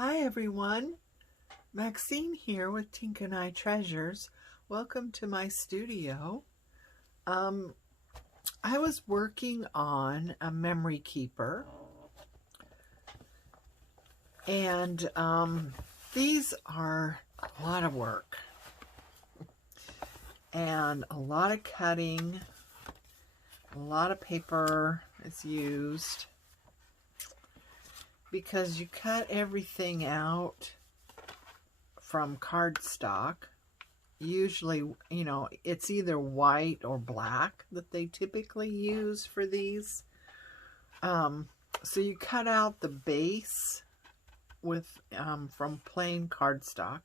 Hi everyone, Maxine here with Tink and I Treasures. Welcome to my studio. I was working on a memory keeper, and these are a lot of work and a lot of cutting. A lot of paper is used because you cut everything out from cardstock. Usually, you know, it's either white or black that they typically use for these. So you cut out the base with from plain cardstock,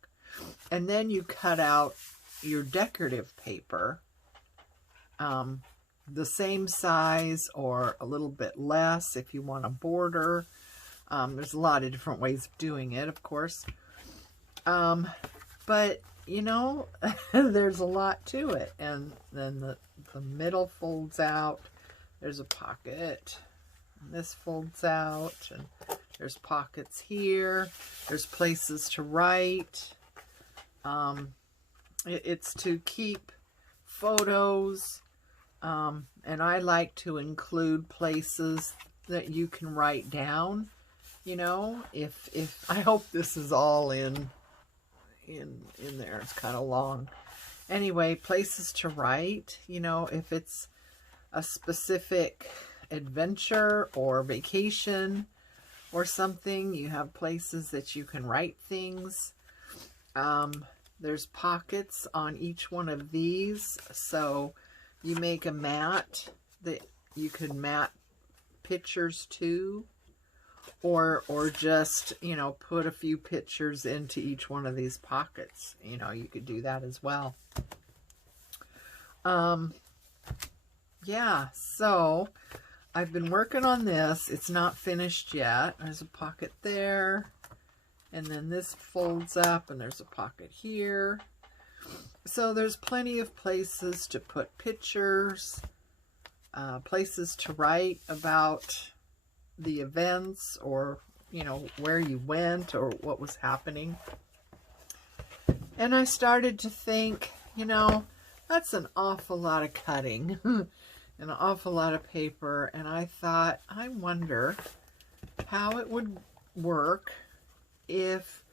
and then you cut out your decorative paper, the same size or a little bit less if you want a border. There's a lot of different ways of doing it, of course. But, you know, there's a lot to it. And then the middle folds out. There's a pocket. And this folds out. And there's pockets here. There's places to write. It's to keep photos. And I like to include places that you can write down. You know, if I hope this is all in there. It's kind of long. Anyway, places to write, you know, if it's a specific adventure or vacation or something, you have places that you can write things. There's pockets on each one of these, so you make a mat that you could mat pictures to. Or just, you know, put a few pictures into each one of these pockets. You know, you could do that as well. Yeah, so I've been working on this. It's not finished yet. There's a pocket there. And then this folds up and there's a pocket here. So there's plenty of places to put pictures, places to write about the events, or, you know, where you went or what was happening. And I started to think, you know, that's an awful lot of cutting, an awful lot of paper. And I thought, I wonder how it would work if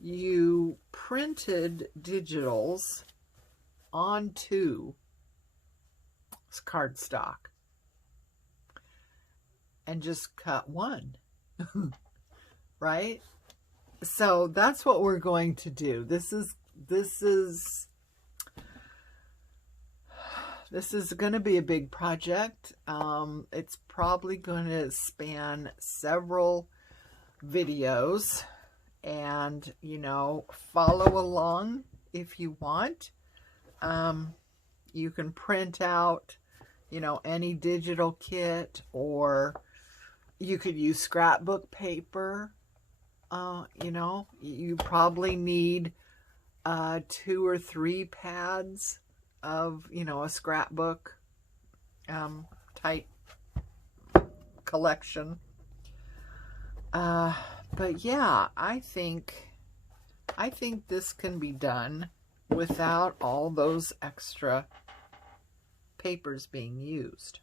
you printed digitals onto cardstock and just cut one, right? So that's what we're going to do. This is going to be a big project. It's probably going to span several videos, and, you know, follow along if you want. You can print out, you know, any digital kit, or you could use scrapbook paper. You know, you probably need 2 or 3 pads of, you know, a scrapbook type collection. But yeah, I think this can be done without all those extra papers being used.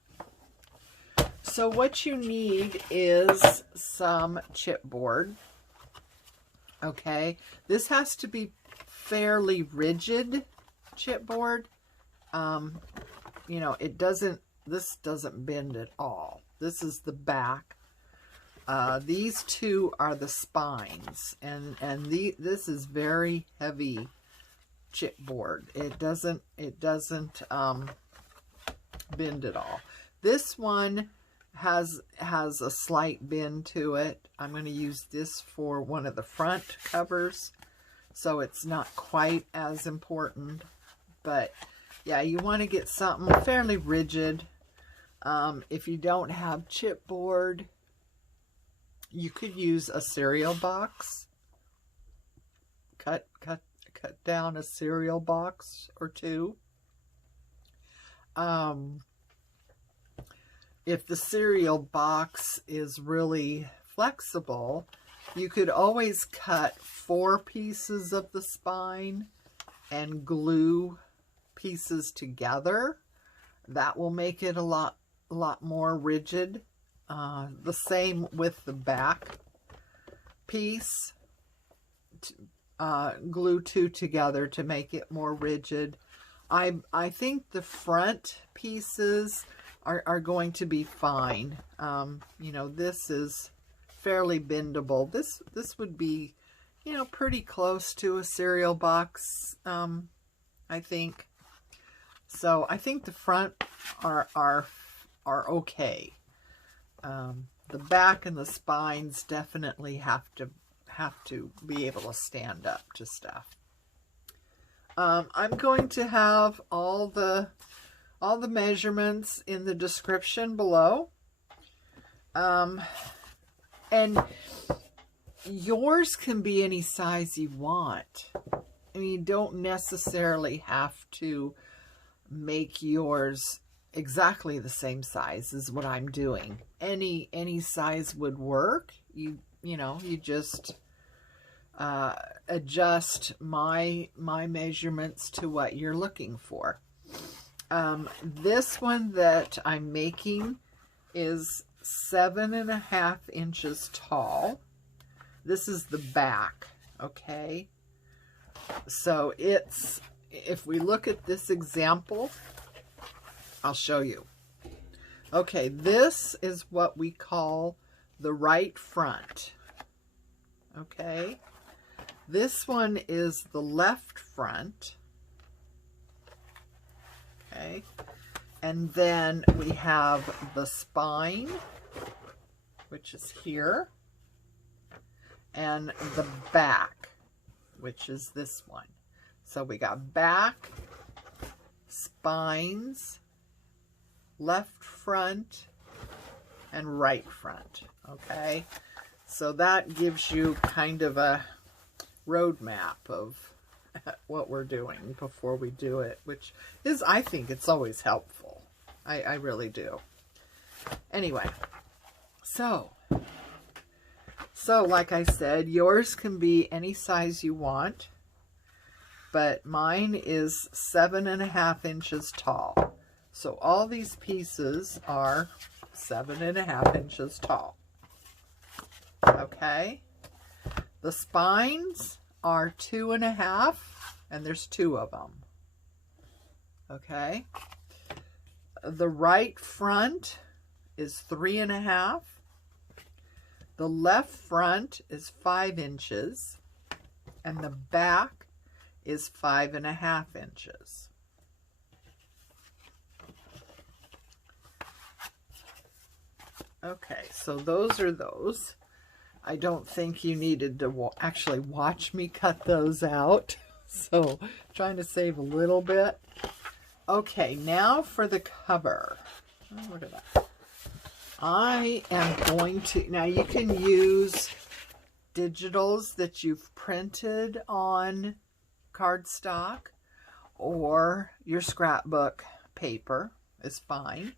So what you need is some chipboard. Okay, this has to be fairly rigid chipboard. You know, this doesn't bend at all. This is the back. These two are the spines, and this is very heavy chipboard. It doesn't bend at all. This one has a slight bend to it. I'm going to use this for one of the front covers, so it's not quite as important. But yeah, you want to get something fairly rigid. If you don't have chipboard, you could use a cereal box. Cut down a cereal box or two. If the cereal box is really flexible, You could always cut 4 pieces of the spine and glue pieces together. That will make it a lot more rigid. The same with the back piece. Glue 2 together to make it more rigid. I think the front pieces are going to be fine. You know, this is fairly bendable. This would be, you know, pretty close to a cereal box, I think. So I think the front are okay. The back and the spines definitely have to be able to stand up to stuff. I'm going to have all the measurements in the description below. And yours can be any size you want. I mean, you don't necessarily have to make yours exactly the same size as what I'm doing. Any size would work. You know, you just adjust my measurements to what you're looking for. This one that I'm making is 7.5 inches tall. This is the back, okay? So it's, if we look at this example, I'll show you. Okay, this is what we call the right front, okay? This one is the left front, okay? And then we have the spine, which is here, and the back, which is this one. So we got back, spines, left front, and right front, okay? So that gives you kind of a roadmap of what we're doing before we do it, which is, I think it's always helpful. I really do. Anyway, so like I said, yours can be any size you want, but mine is 7.5 inches tall. So all these pieces are 7.5 inches tall. Okay? The spines are 2.5, and there's 2 of them. Okay? The right front is 3.5. The left front is 5 inches, and the back is 5.5 inches. Okay, so those are those. I don't think you needed to actually watch me cut those out. So trying to save a little bit. Okay, now for the cover. Oh, look at that. I am going to, now you can use digitals that you've printed on cardstock, or your scrapbook paper is fine.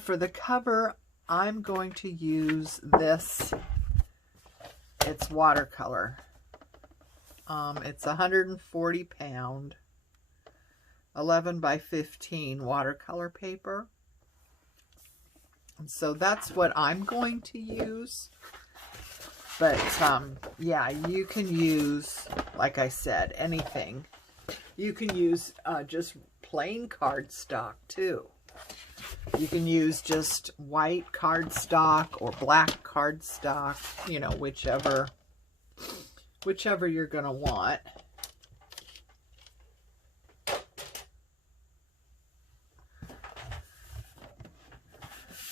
For the cover, I'm going to use this. It's watercolor. It's 140 pound, 11 by 15 watercolor paper. And so that's what I'm going to use. But yeah, you can use, like I said, anything. You can use just plain cardstock too. You can use just white cardstock or black cardstock, you know, whichever you're going to want.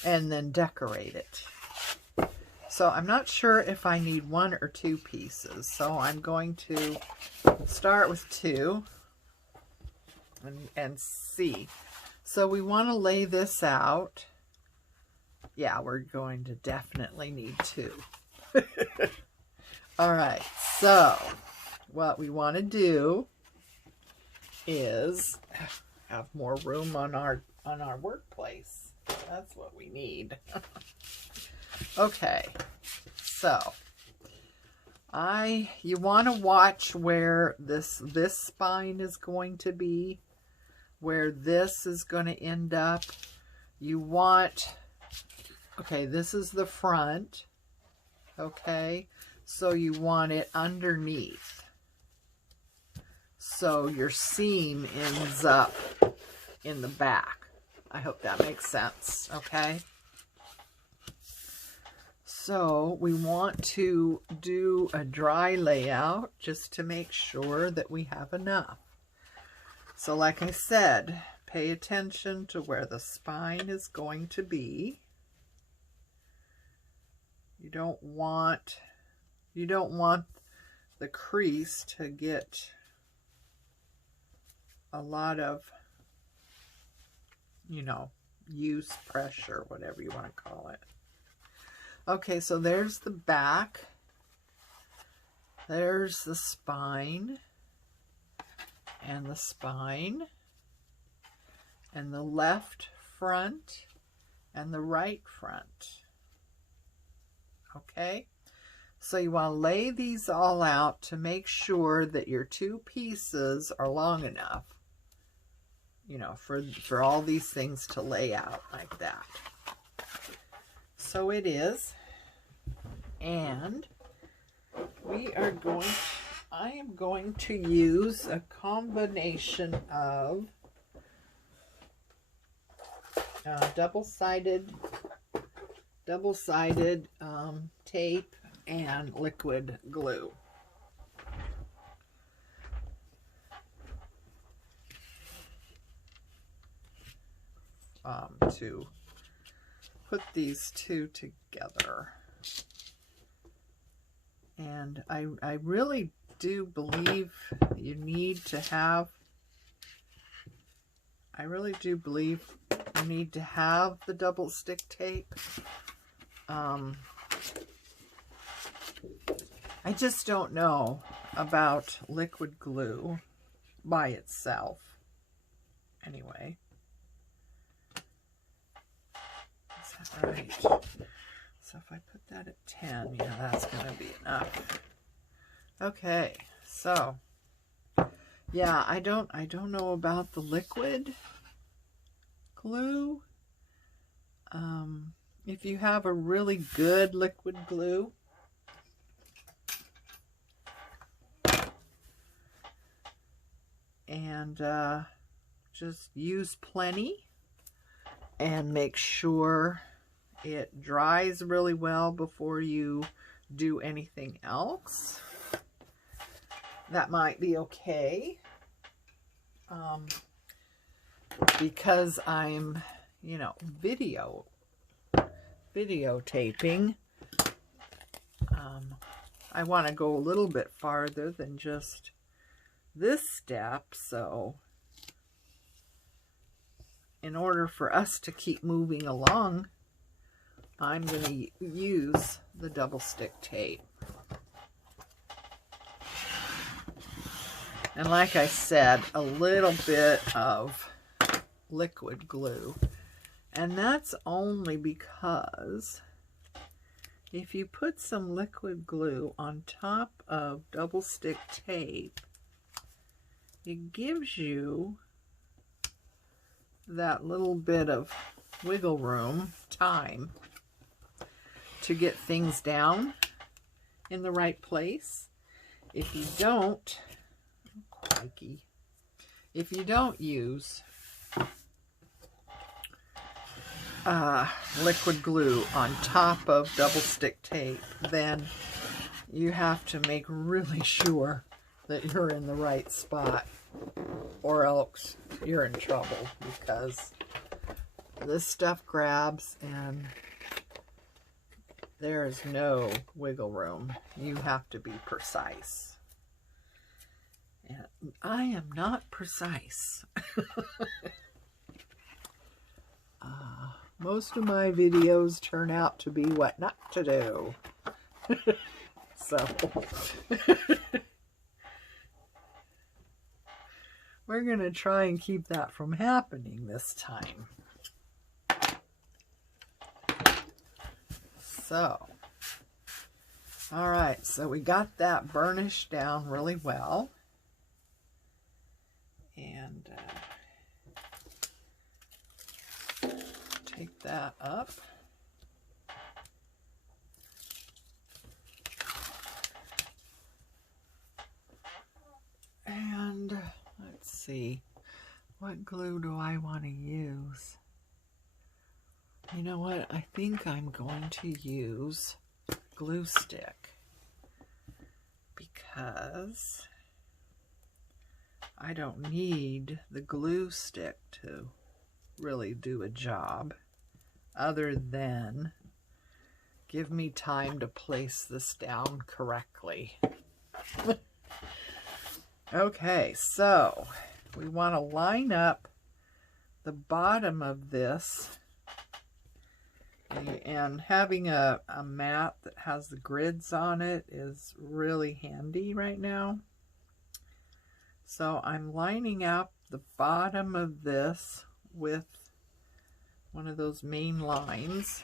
And then decorate it. So I'm not sure if I need 1 or 2 pieces. So I'm going to start with 2 and see. So we want to lay this out. Yeah, we're going to definitely need 2. All right, so what we want to do is have more room on our workplace. That's what we need. Okay, so You want to watch where this spine is going to be, where this is going to end up. You want, okay, this is the front, okay, so you want it underneath. So your seam ends up in the back. I hope that makes sense, okay? So we want to do a dry layout just to make sure that we have enough. So like I said, pay attention to where the spine is going to be. You don't want the crease to get a lot of, you know, use pressure, whatever you want to call it. Okay, so there's the back. There's the spine. And the spine. And the left front. And the right front. Okay? So you want to lay these all out to make sure that your two pieces are long enough, you know, for all these things to lay out like that. So it is, and I am going to use a combination of double-sided tape and liquid glue. To put these two together. And I really do believe you need to have, the double stick tape. I just don't know about liquid glue by itself. Anyway. Right, so if I put that at 10, yeah, that's going to be enough. Okay, so yeah, I don't know about the liquid glue. If you have a really good liquid glue, and just use plenty and make sure it dries really well before you do anything else. That might be okay. Because I'm, you know, videotaping. I want to go a little bit farther than just this step, so in order for us to keep moving along, I'm going to use the double stick tape. And like I said, a little bit of liquid glue. And that's only because if you put some liquid glue on top of double stick tape, it gives you that little bit of wiggle room, time, to get things down in the right place. If you don't, if you don't use liquid glue on top of double stick tape, then you have to make really sure that you're in the right spot, or else you're in trouble, because this stuff grabs and there is no wiggle room. You have to be precise. And I am not precise. Most of my videos turn out to be what not to do. So we're going to try and keep that from happening this time. So All right, so we got that burnished down really well. And take that up. And let's see, what glue do I want to use? You know what? I think I'm going to use glue stick because I don't need the glue stick to really do a job other than give me time to place this down correctly. Okay, so we want to line up the bottom of this, and having a mat that has the grids on it is really handy right now. So I'm lining up the bottom of this with one of those main lines,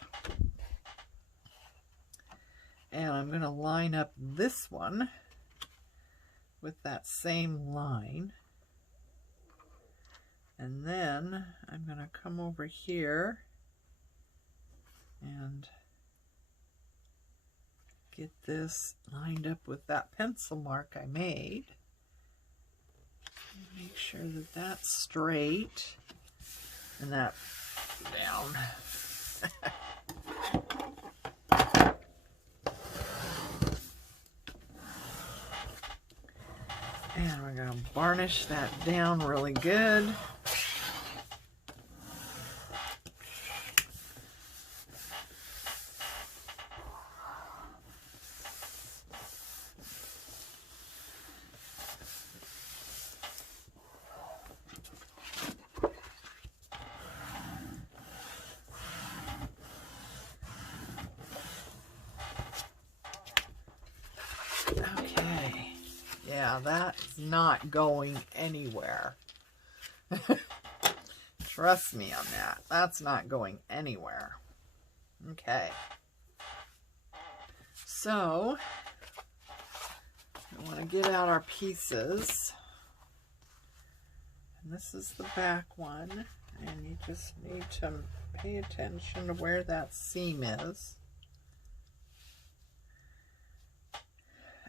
and I'm going to line up this one with that same line, and then I'm going to come over here and get this lined up with that pencil mark I made. Make sure that that's straight and that down. And we're going to varnish that down really good. Yeah, that's not going anywhere. Trust me on that. That's not going anywhere. Okay. So, we want to get out our pieces. And this is the back one. And you just need to pay attention to where that seam is.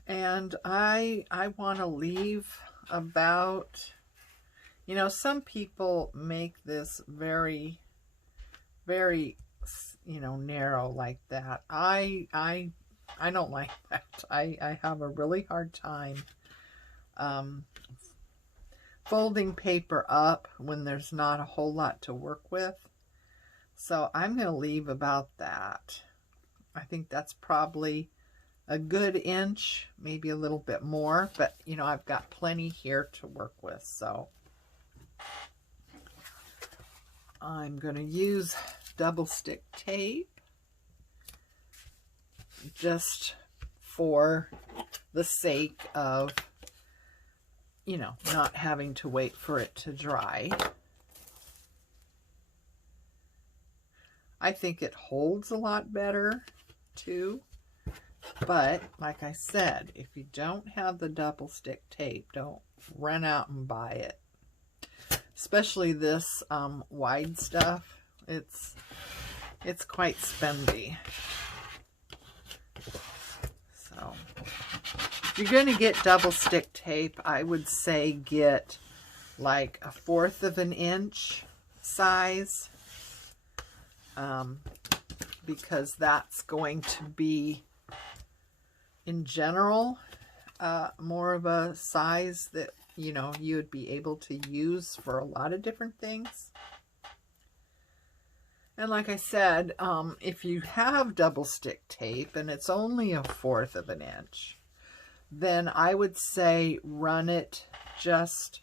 And I want to leave about, you know, some people make this very, very, you know, narrow like that. I don't like that. I have a really hard time folding paper up when there's not a whole lot to work with. So I'm going to leave about that. I think that's probably a good inch, maybe a little bit more, but you know, I've got plenty here to work with. So I'm going to use double stick tape just for the sake of, you know, not having to wait for it to dry. I think it holds a lot better too. But, like I said, if you don't have the double stick tape, don't run out and buy it. Especially this wide stuff. It's quite spendy. So, if you're going to get double stick tape, I would say get like 1/4 of an inch size. Because that's going to be, in general, more of a size that, you know, you would be able to use for a lot of different things. And like I said, if you have double stick tape and it's only 1/4 of an inch, then I would say run it just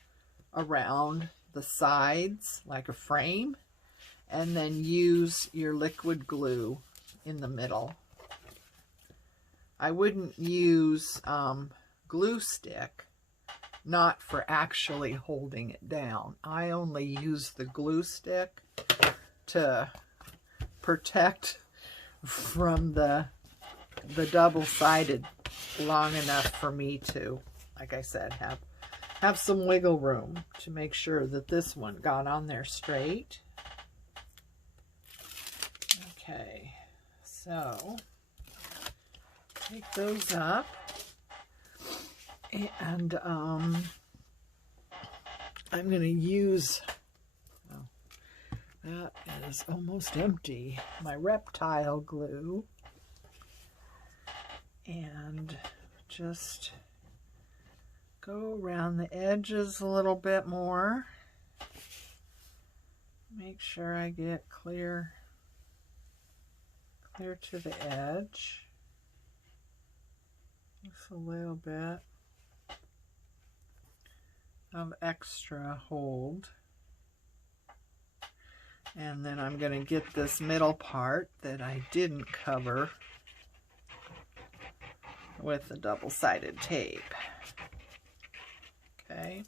around the sides like a frame, and then use your liquid glue in the middle. I wouldn't use glue stick, not for actually holding it down. I only use the glue stick to protect from the the double-sided long enough for me to, like I said, have some wiggle room to make sure that this one got on there straight. Okay, so take those up, and I'm going to use, oh, that is almost empty, my Reptile Glue, and just go around the edges a little bit more. Make sure I get clear to the edge. Just a little bit of extra hold. And then I'm going to get this middle part that I didn't cover with the double-sided tape. Okay,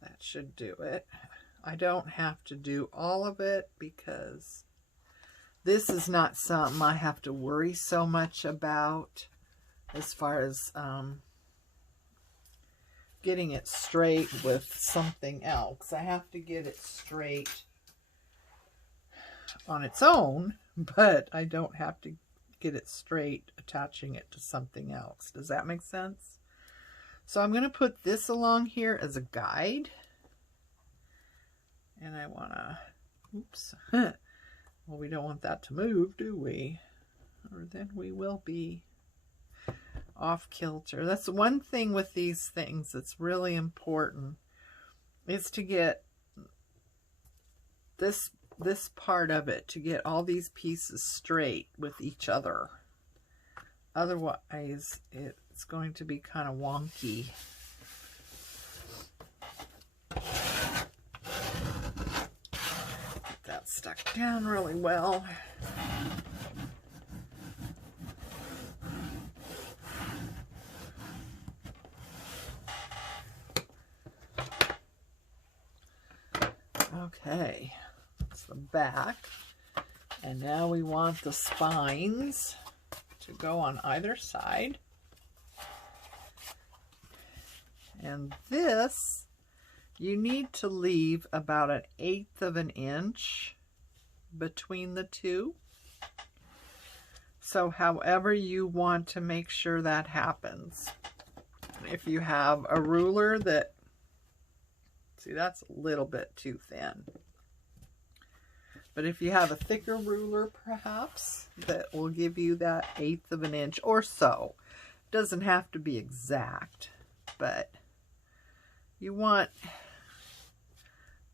that should do it. I don't have to do all of it because this is not something I have to worry so much about as far as getting it straight with something else. I have to get it straight on its own, but I don't have to get it straight attaching it to something else. Does that make sense? So I'm going to put this along here as a guide. And I want to, oops, well, we don't want that to move, do we? Or then we will be off kilter. That's one thing with these things that's really important, is to get this part of it, to get all these pieces straight with each other. Otherwise, it's going to be kind of wonky. Get that stuck down really well. Okay, that's the back. And now we want the spines to go on either side. And this, you need to leave about 1/8 of an inch between the two. So however you want to make sure that happens. If you have a ruler that, see, that's a little bit too thin. But if you have a thicker ruler, perhaps, that will give you that 1/8 of an inch or so. Doesn't have to be exact, but you want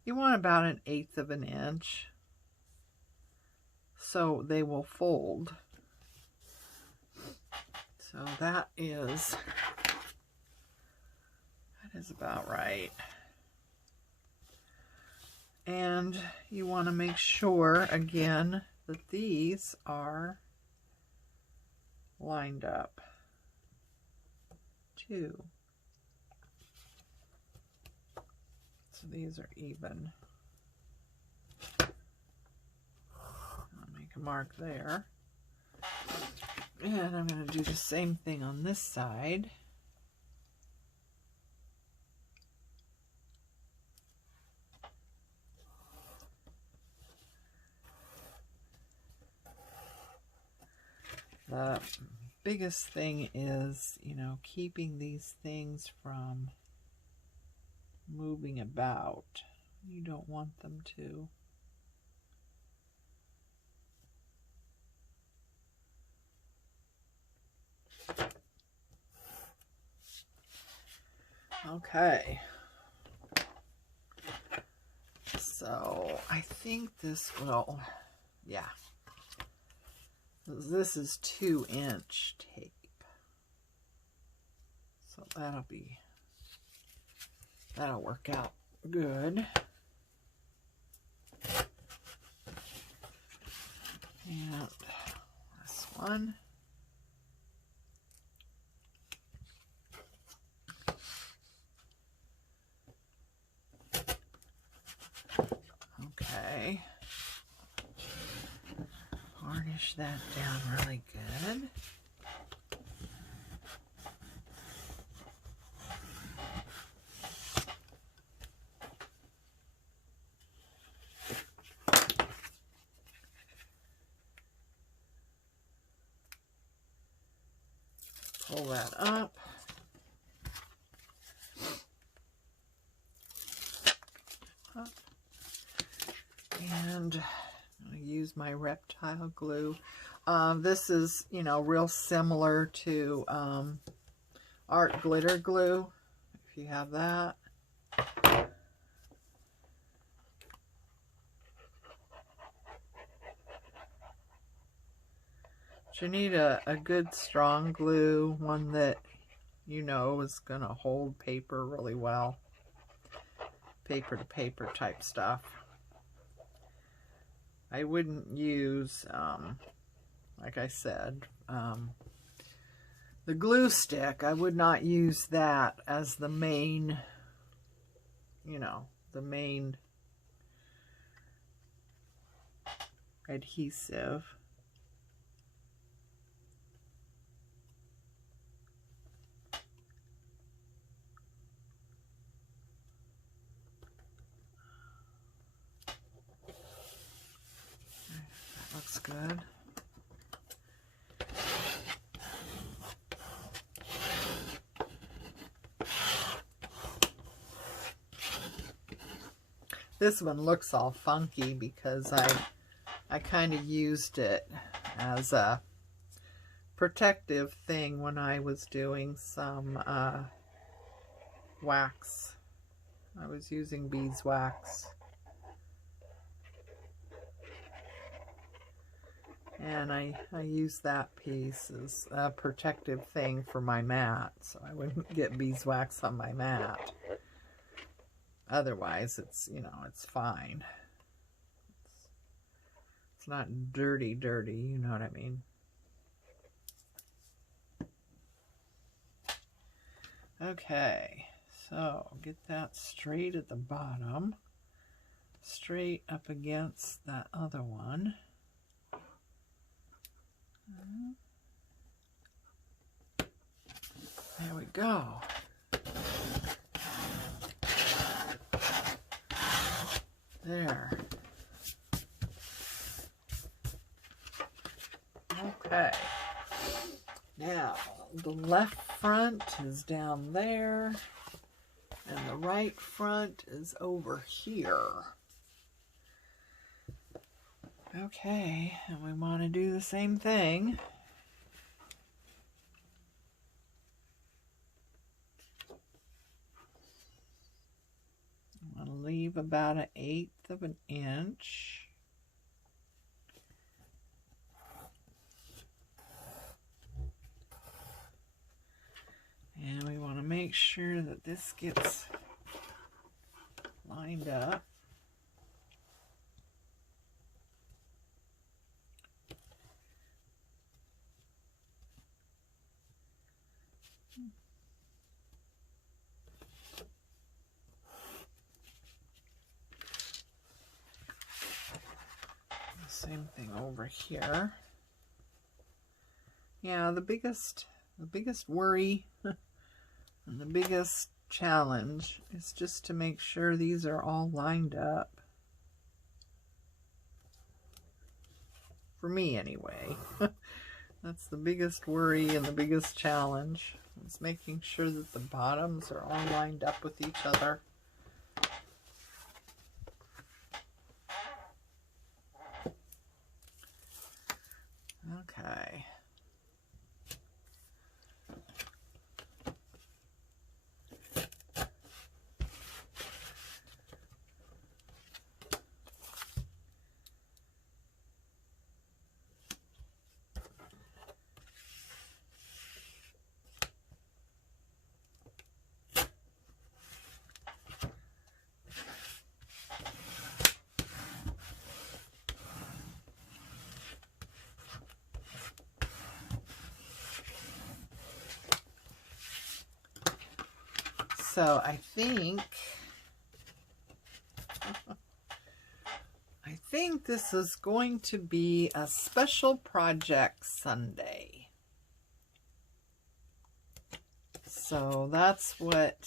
about 1/8 of an inch so they will fold. So that is about right. And you want to make sure, again, that these are lined up too. So these are even. I'll make a mark there. And I'm going to do the same thing on this side. The biggest thing is, you know, keeping these things from moving about. You don't want them to. Okay. So I think this will, yeah. This is 2-inch tape. So that'll work out good. And this one. Okay. Varnish push that down really good. Pull that up. And I use my Reptile Glue. This is, you know, real similar to Art Glitter Glue, if you have that. But you need a good strong glue, one that you know is going to hold paper really well. Paper to paper type stuff. I wouldn't use, like I said, the glue stick. I would not use that as the main, you know, the main adhesive. That looks good. This one looks all funky because I kind of used it as a protective thing when I was doing some wax. I was using beeswax. And I used that piece as a protective thing for my mat, so I wouldn't get beeswax on my mat. Otherwise, it's, you know, it's fine. It's not dirty, you know what I mean? Okay, so get that straight at the bottom, straight up against that other one. There we go. There. Okay. Now, the left front is down there, and the right front is over here. Okay, and we want to do the same thing. I'm going to leave about 1/8 of an inch. And we want to make sure that this gets lined up. Same thing over here. Yeah, the biggest worry and the biggest challenge is just to make sure these are all lined up. For me, anyway. That's the biggest worry and the biggest challenge. Is making sure that the bottoms are all lined up with each other. Okay. So I think this is going to be a special project Sunday. So that's what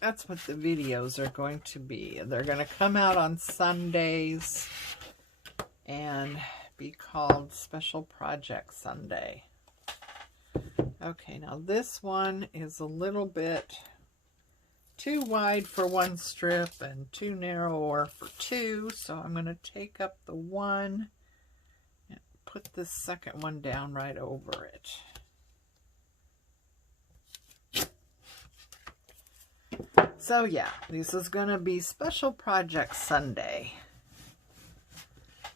the videos are going to be. They're going to come out on Sundays and be called Special Project Sunday. Okay, now this one is a little bit too wide for one strip and too narrower for two, so I'm going to take up the one and put this second one down right over it. So yeah, this is going to be Special Project Sunday,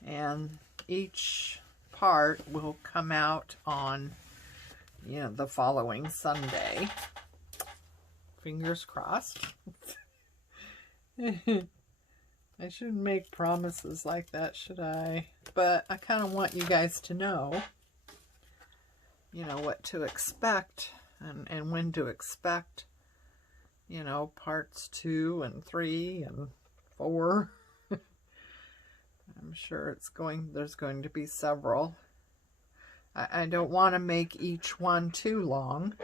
and each part will come out on, you know, the following Sunday. Fingers crossed. I shouldn't make promises like that, should I? But I kind of want you guys to know, you know, what to expect and when to expect, you know, parts 2 and 3 and 4. I'm sure there's going to be several. I don't want to make each one too long.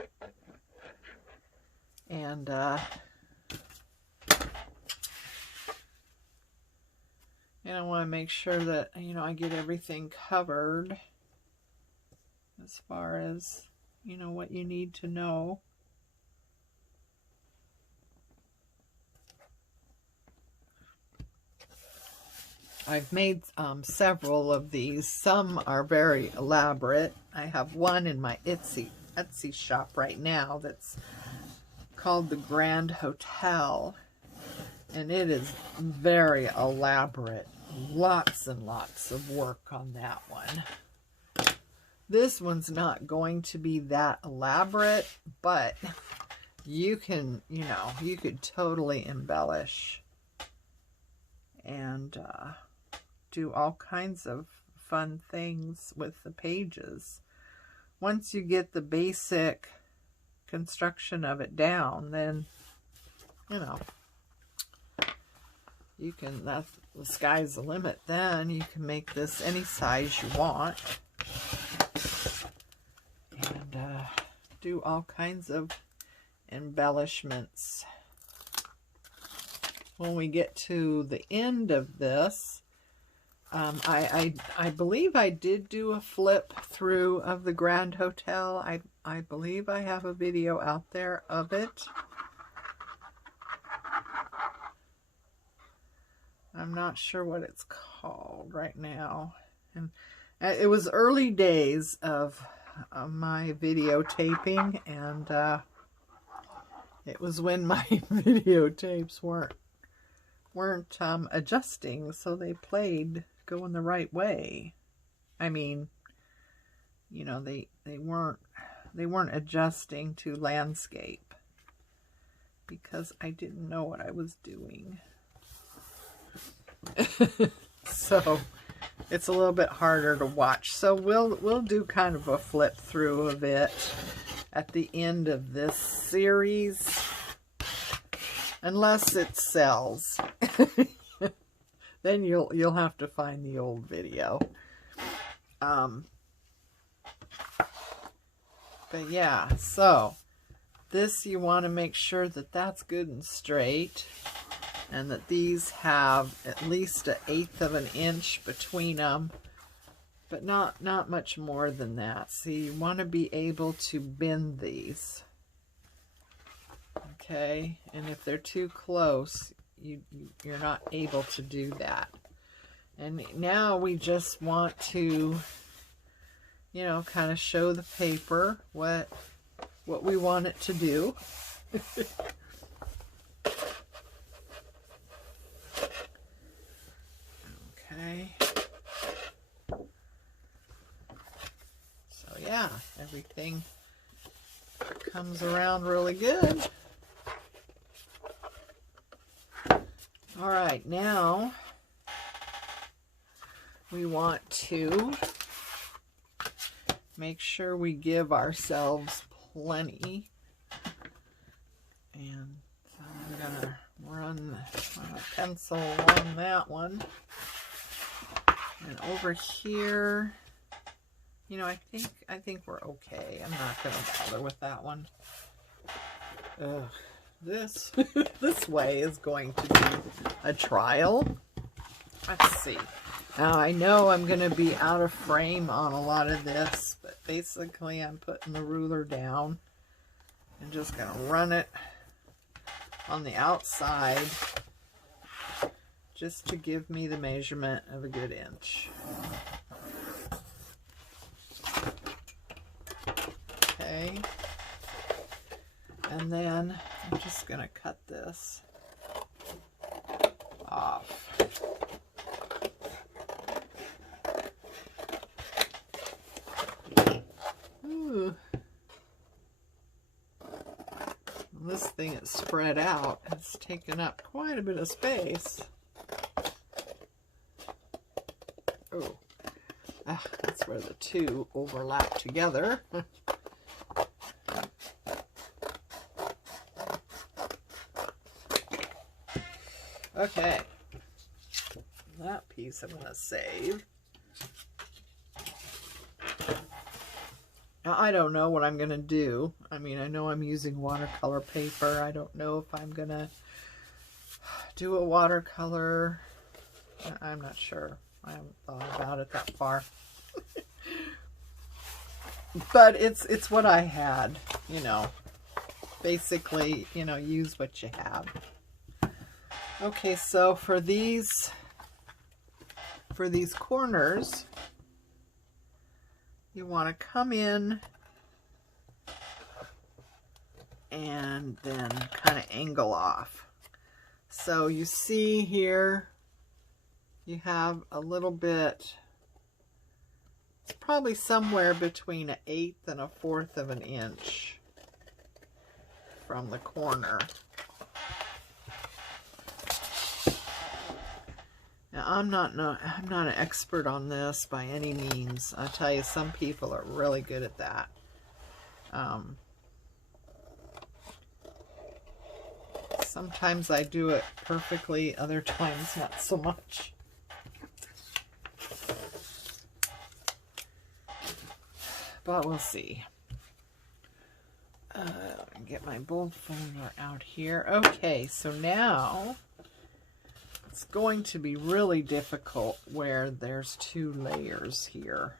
And I want to make sure that, you know, I get everything covered as far as, you know, what you need to know. I've made several of these. Some are very elaborate. I have one in my Etsy shop right now that's called the Grand Hotel, and it is very elaborate. Lots and lots of work on that one. This one's not going to be that elaborate, but you can, you know, you could totally embellish and do all kinds of fun things with the pages. Once you get the basic construction of it down, then, you know, you can, the sky's the limit. Then you can make this any size you want and do all kinds of embellishments. When we get to the end of this, I believe I did do a flip through of the Grand Hotel. I believe I have a video out there of it. I'm not sure what it's called right now. And it was early days of my videotaping, and it was when my videotapes weren't adjusting, so they played going the right way. I mean, you know, they weren't adjusting to landscape because I didn't know what I was doing. So it's a little bit harder to watch. So we'll do kind of a flip through of it at the end of this series, unless it sells. Then you'll have to find the old video. But yeah, so this, you want to make sure that that's good and straight, and that these have at least 1/8 of an inch between them, but not much more than that. So you want to be able to bend these. Okay, and if they're too close, you're not able to do that. And now we just want to, you know, kind of show the paper what we want it to do. Okay. So yeah, everything comes around really good. All right, now we want to make sure we give ourselves plenty. And so I'm gonna run a pencil along that one. And over here, you know, I think we're okay. I'm not going to bother with that one. Ugh, this this way is going to be a trial. Let's see. Now I know I'm going to be out of frame on a lot of this, but basically I'm putting the ruler down and just going to run it on the outside just to give me the measurement of a good inch. Okay. And then I'm just going to cut this off. Ooh. This thing is spread out. It's taken up quite a bit of space. Oh, that's where the two overlap together. Okay, that piece I'm going to save. Now, I don't know what I'm going to do. I mean, I know I'm using watercolor paper. I don't know if I'm going to do a watercolor. I'm not sure. I haven't thought about it that far. But it's what I had, you know. Basically, you know, use what you have. Okay, so for these corners, you want to come in and then kind of angle off. So you see here, you have a little bit, it's probably somewhere between 1/8 and 1/4 of an inch from the corner. Now, I'm not an expert on this by any means. I tell you, some people are really good at that. Sometimes I do it perfectly, other times not so much. But we'll see. Get my bold folder out here. Okay, so now it's going to be really difficult where there's 2 layers here.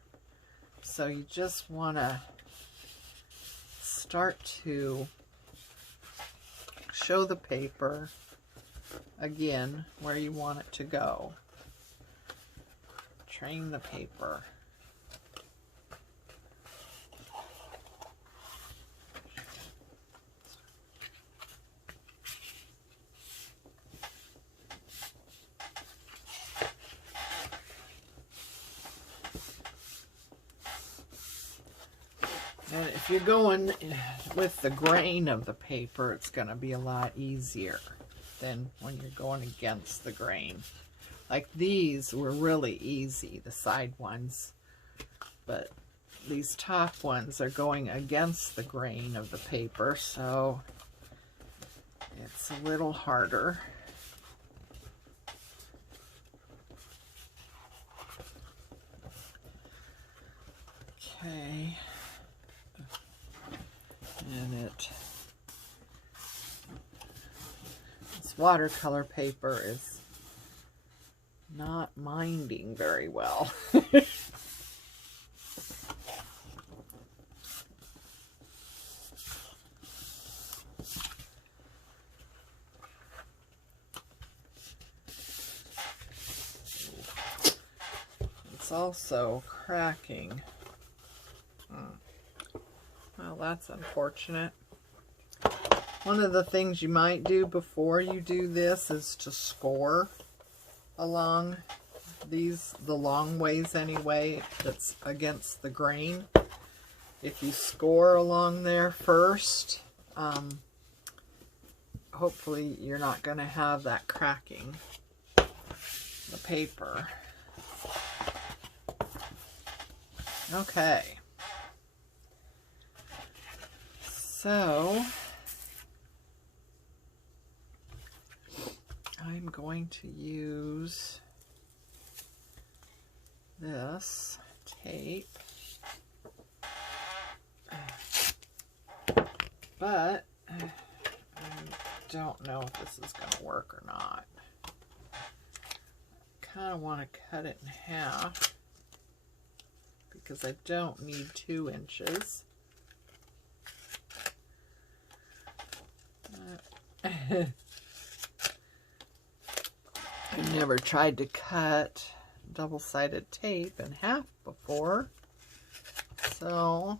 So you just want to start to show the paper again where you want it to go. Train the paper. And if you're going with the grain of the paper, it's going to be a lot easier than when you're going against the grain. Like these were really easy, the side ones, but these top ones are going against the grain of the paper, so it's a little harder. Okay. And this watercolor paper is not minding very well. It's also cracking. Well, that's unfortunate. One of the things you might do before you do this is to score along these, the long ways anyway, that's against the grain. If you score along there first, hopefully you're not going to have that cracking the paper. Okay. So, I'm going to use this tape, but I don't know if this is going to work or not. I kind of want to cut it in half because I don't need 2 inches. I never tried to cut double-sided tape in half before, so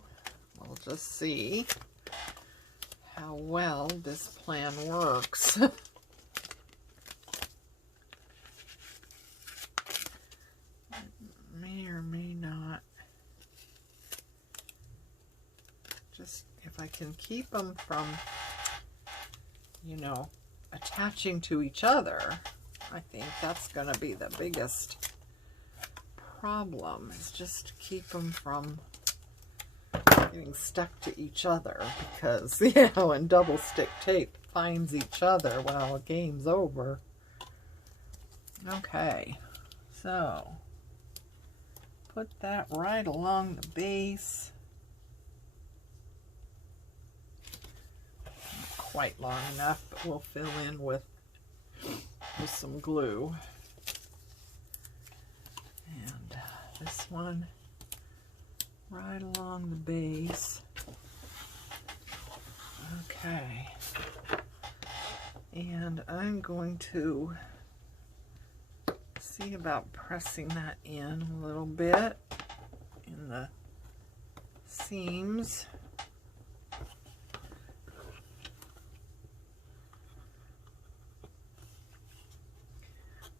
we'll just see how well this plan works. May or may not. Just if I can keep them from, you know, attaching to each other, I think that's going to be the biggest problem, is just to keep them from getting stuck to each other, because, you know, when double stick tape finds each other, well, the game's over. Okay, so put that right along the base. Not quite long enough, but we'll fill in with some glue. And this one right along the base. Okay. And I'm going to see about pressing that in a little bit in the seams.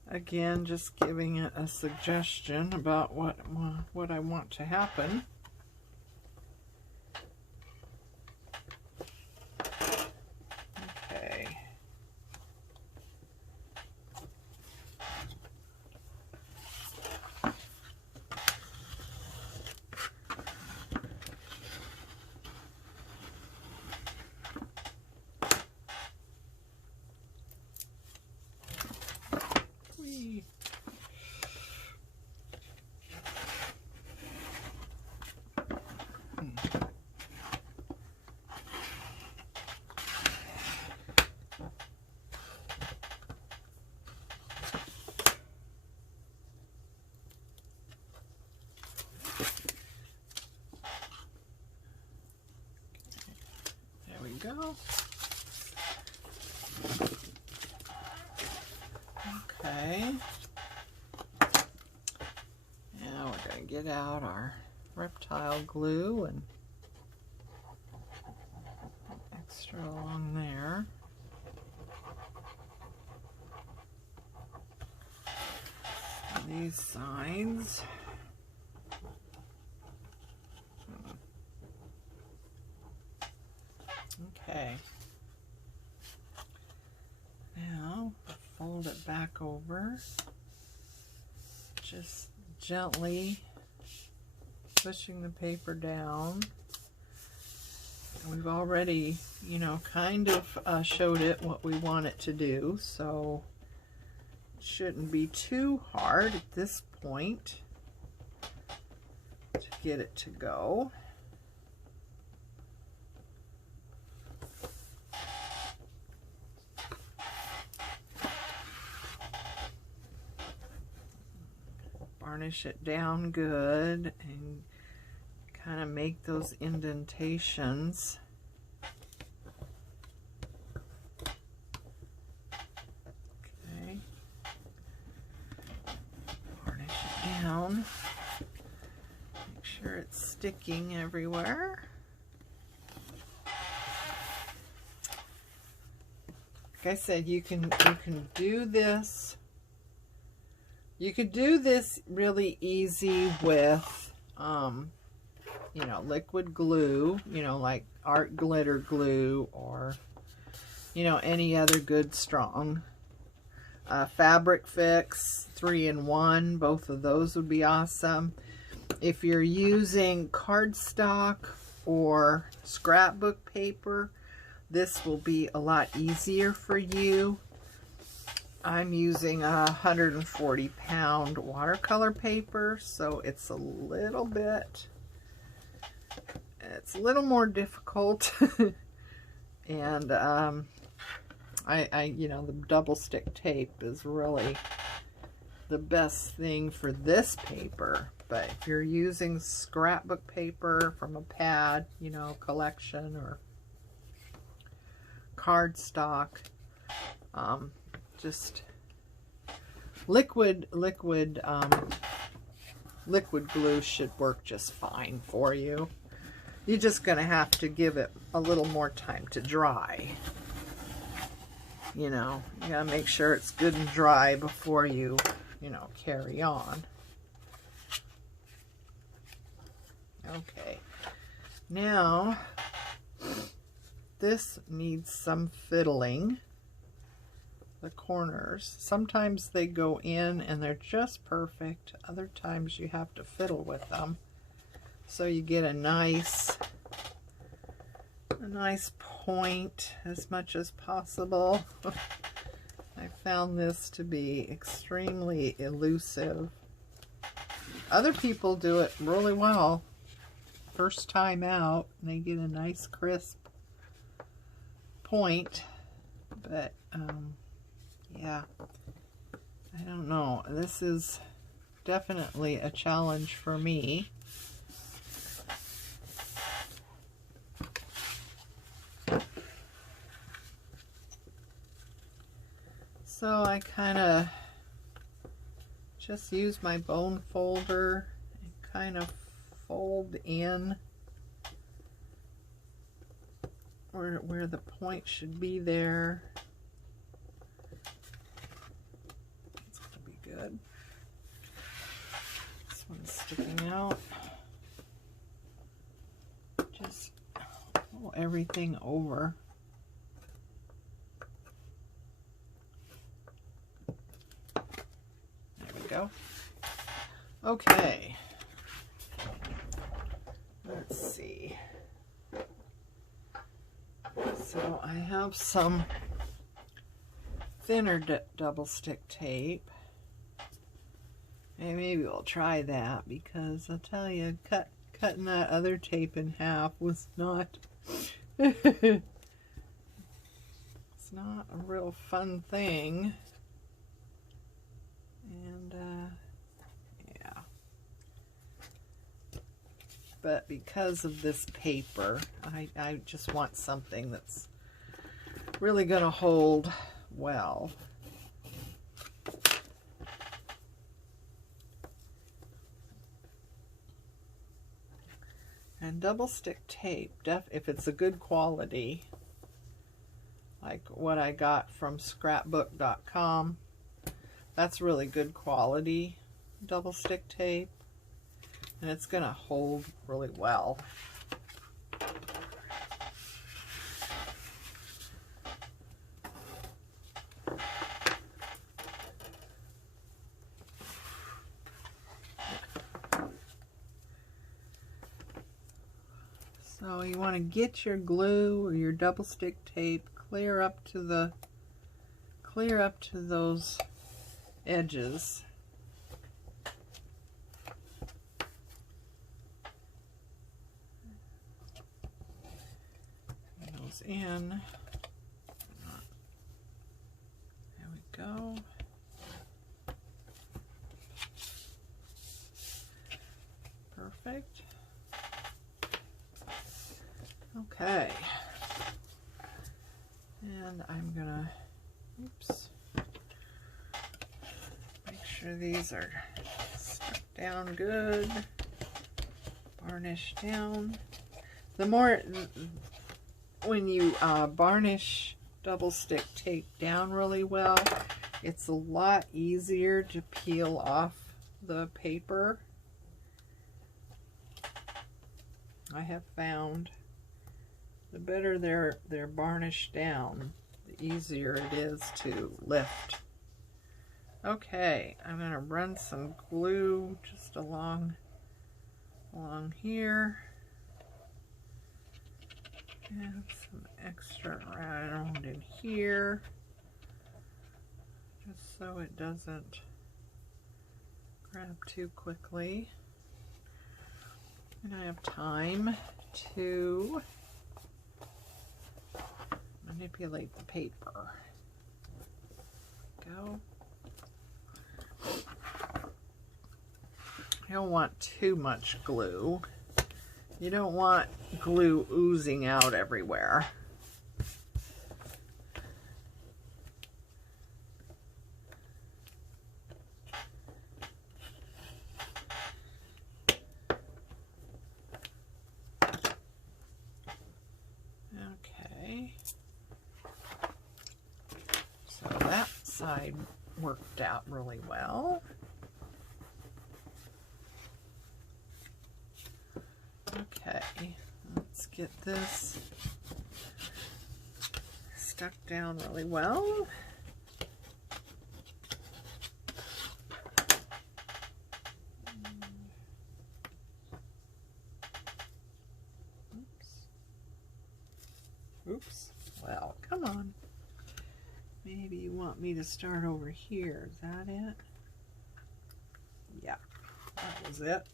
Again, just giving it a suggestion about what I want to happen. Okay. Go. Okay. Now we're going to get out our Reptile Glue and extra along there. And these sides. Okay, now fold it back over, just gently pushing the paper down. We've already, you know, kind of showed it what we want it to do, so it shouldn't be too hard at this point to get it to go. Varnish it down good and kind of make those indentations. Okay. Varnish it down. Make sure it's sticking everywhere. Like I said, you can do this. You could do this really easy with, you know, liquid glue, you know, like art glitter glue, or, you know, any other good strong. Fabric Fix 3-in-1, both of those would be awesome. If you're using cardstock or scrapbook paper, this will be a lot easier for you. I'm using a 140-pound watercolor paper, so it's a little more difficult. And you know, the double stick tape is really the best thing for this paper. But if you're using scrapbook paper from a pad, you know, collection or cardstock, just liquid glue should work just fine for you. You're just gonna have to give it a little more time to dry. You know, you gotta make sure it's good and dry before you know, carry on. Okay, now this needs some fiddling. The corners, sometimes they go in and they're just perfect. Other times you have to fiddle with them, so you get a nice point as much as possible. I found this to be extremely elusive. Other people do it really well first time out, and they get a nice crisp point. But yeah, I don't know. This is definitely a challenge for me. So I kind of just use my bone folder and kind of fold in where the point should be there. It's going to be good. This one's sticking out. Just pull everything over. Go. Okay, let's see. So I have some thinner double stick tape, and maybe we'll try that, because I'll tell you, cutting that other tape in half was not it's not a real fun thing. And yeah, but because of this paper, I just want something that's really gonna hold well. And double stick tape, if it's a good quality, like what I got from scrapbook.com, that's really good quality double stick tape, and it's gonna hold really well. So you want to get your glue or your double stick tape clear up to those edges. Get those in. There we go. Perfect. Okay. And I'm gonna, oops, make sure these are stuck down good, varnish down. The more, when you varnish double stick tape down really well, it's a lot easier to peel off the paper. I have found the better they're varnished down, the easier it is to lift. Okay, I'm gonna run some glue just along here, and some extra around in here, just so it doesn't grab too quickly. And I have time to manipulate the paper. Go. You don't want too much glue. You don't want glue oozing out everywhere. Okay. So that side worked out really well. Okay, let's get this stuck down really well. Oops. Well, come on. Maybe you want me to start over here. Is that it? Yeah, that was it.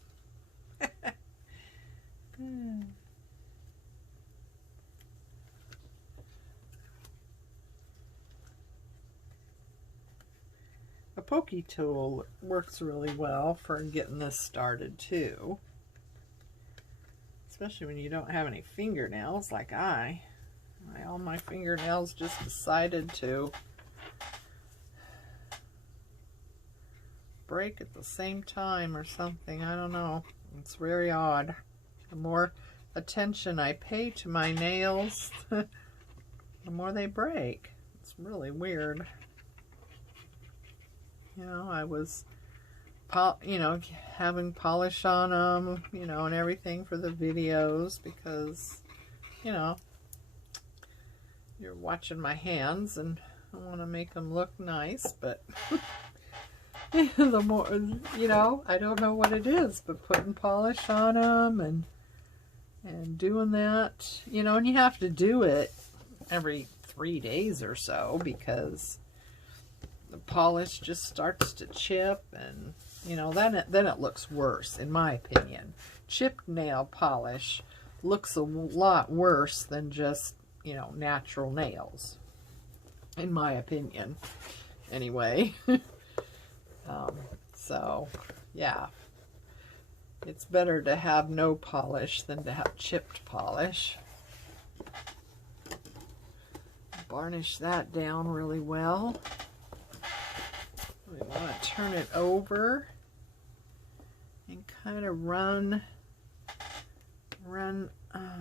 A pokey tool works really well for getting this started too. Especially when you don't have any fingernails like all my fingernails just decided to break at the same time or something. I don't know. It's very odd. The more attention I pay to my nails, the more they break. It's really weird. You know, I was, having polish on them, and everything for the videos because, you're watching my hands and I want to make them look nice, but the more, I don't know what it is, but putting polish on them and doing that, and you have to do it every 3 days or so because the polish just starts to chip, and then it looks worse, in my opinion. Chipped nail polish looks a lot worse than just natural nails, in my opinion, anyway. So yeah, it's better to have no polish than to have chipped polish. Varnish that down really well. We want to turn it over and kind of run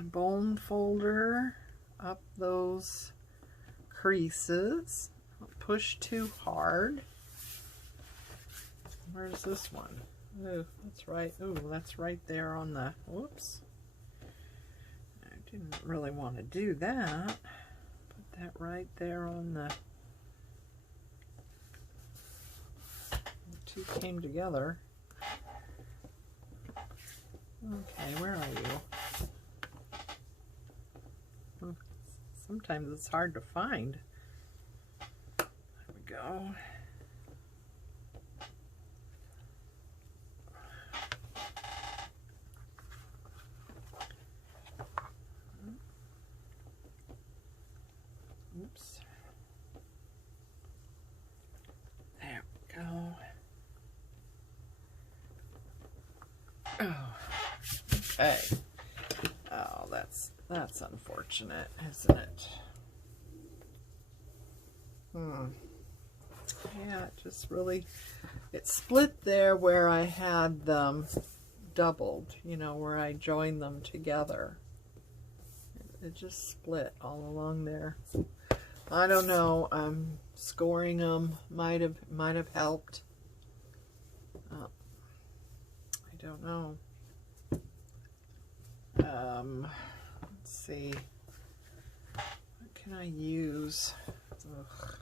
bone folder up those creases. Don't push too hard. Where's this one? Oh, that's right. Oh, that's right there on the, whoops. I didn't really want to do that. Put that right there on the two came together. Okay, where are you? Sometimes it's hard to find. There we go. Oops. There we go. Oh, okay. Oh, that's unfortunate, isn't it? Yeah, it just really, it split there where I had them doubled, where I joined them together. It just split all along there. I don't know. Scoring them might have helped. I don't know. Let's see. What can I use? Ugh.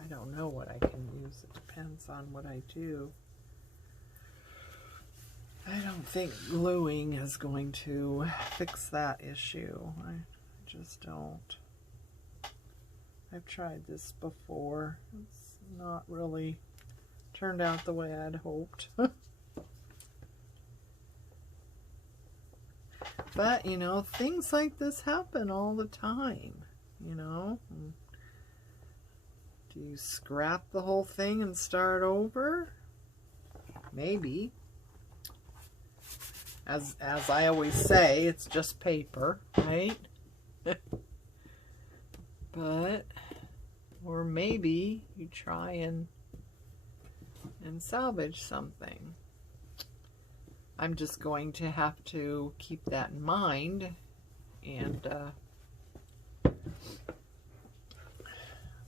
I don't know what I can use. It depends on what I do. I don't think gluing is going to fix that issue. I just don't. I've tried this before. not really turned out the way I'd hoped. But, you know, things like this happen all the time, you know. Do you scrap the whole thing and start over? Maybe. As I always say, it's just paper, right? But, or maybe you try and salvage something. I'm just going to have to keep that in mind, and I'm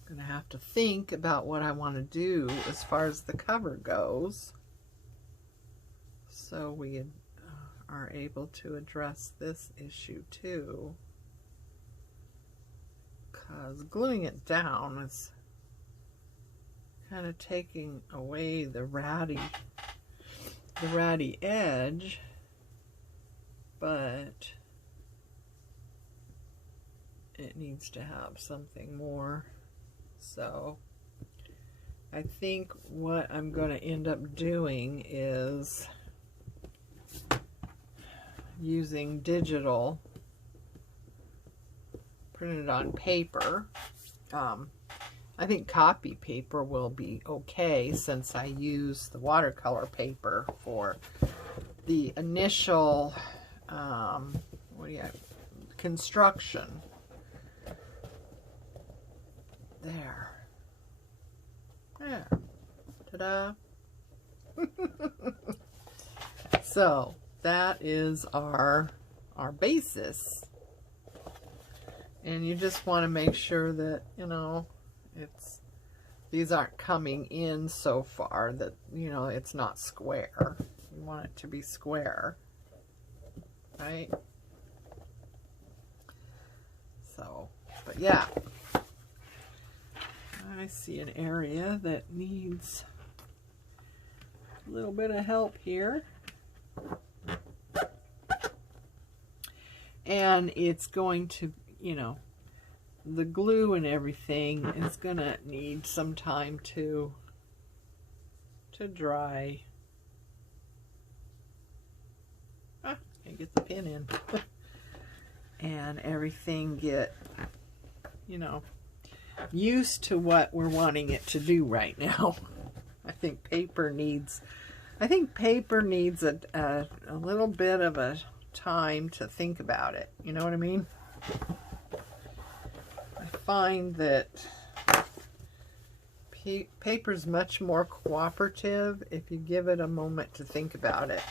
going to have to think about what I want to do as far as the cover goes, so we are able to address this issue too, because gluing it down is kind of taking away the ratty edge, but it needs to have something more. So I think what I'm going to end up doing is using digital, printed on paper. I think copy paper will be okay, since I use the watercolor paper for the initial construction. There. Ta-da. So that is our basis. And you just want to make sure that, you know, these aren't coming in so far that, you know, it's not square. You want it to be square, right? So, but yeah, I see an area that needs a little bit of help here. And it's going to, you know, the glue and everything is gonna need some time to dry. Can't get the pin in. And everything get, you know, used to what we're wanting it to do right now. I think paper needs a little bit of a time to think about it. You know what I mean? Find that paper's much more cooperative if you give it a moment to think about it.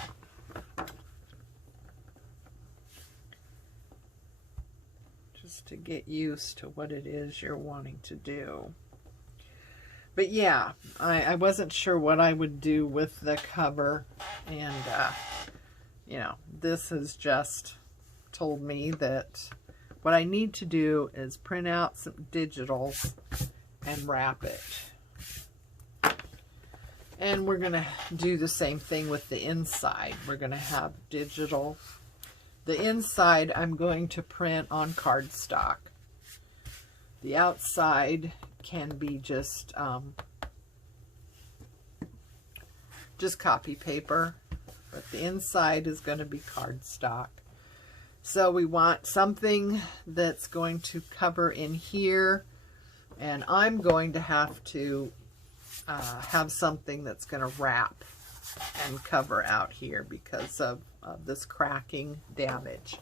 Just to get used to what it is you're wanting to do. But yeah, I wasn't sure what I would do with the cover, and you know, this has just told me that what I need to do is print out some digitals and wrap it. And we're going to do the same thing with the inside. We're going to have digital. The inside I'm going to print on cardstock. The outside can be just copy paper, but the inside is going to be cardstock. So we want something that's going to cover in here, and I'm going to have to have something that's going to wrap and cover out here because of this cracking damage.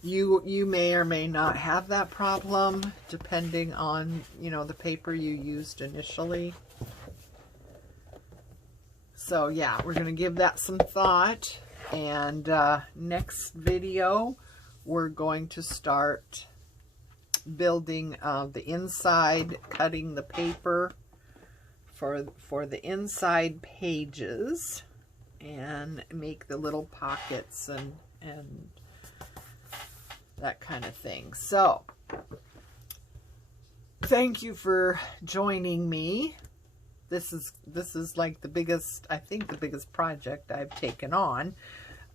You may or may not have that problem depending on, you know, the paper you used initially. So yeah, we're going to give that some thought, and next video we're going to start building the inside, cutting the paper for the inside pages, and make the little pockets and that kind of thing. So thank you for joining me. This is like the biggest, I think the biggest project I've taken on,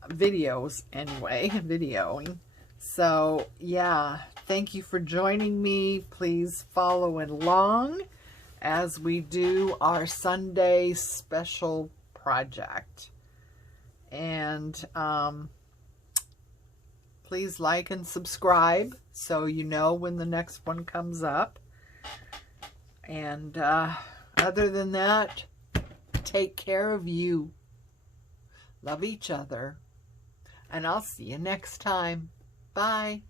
videos anyway, videoing. So yeah, thank you for joining me. Please follow along as we do our Sunday special project. And please like and subscribe so you know when the next one comes up. And other than that, take care of you. Love each other. And I'll see you next time. Bye.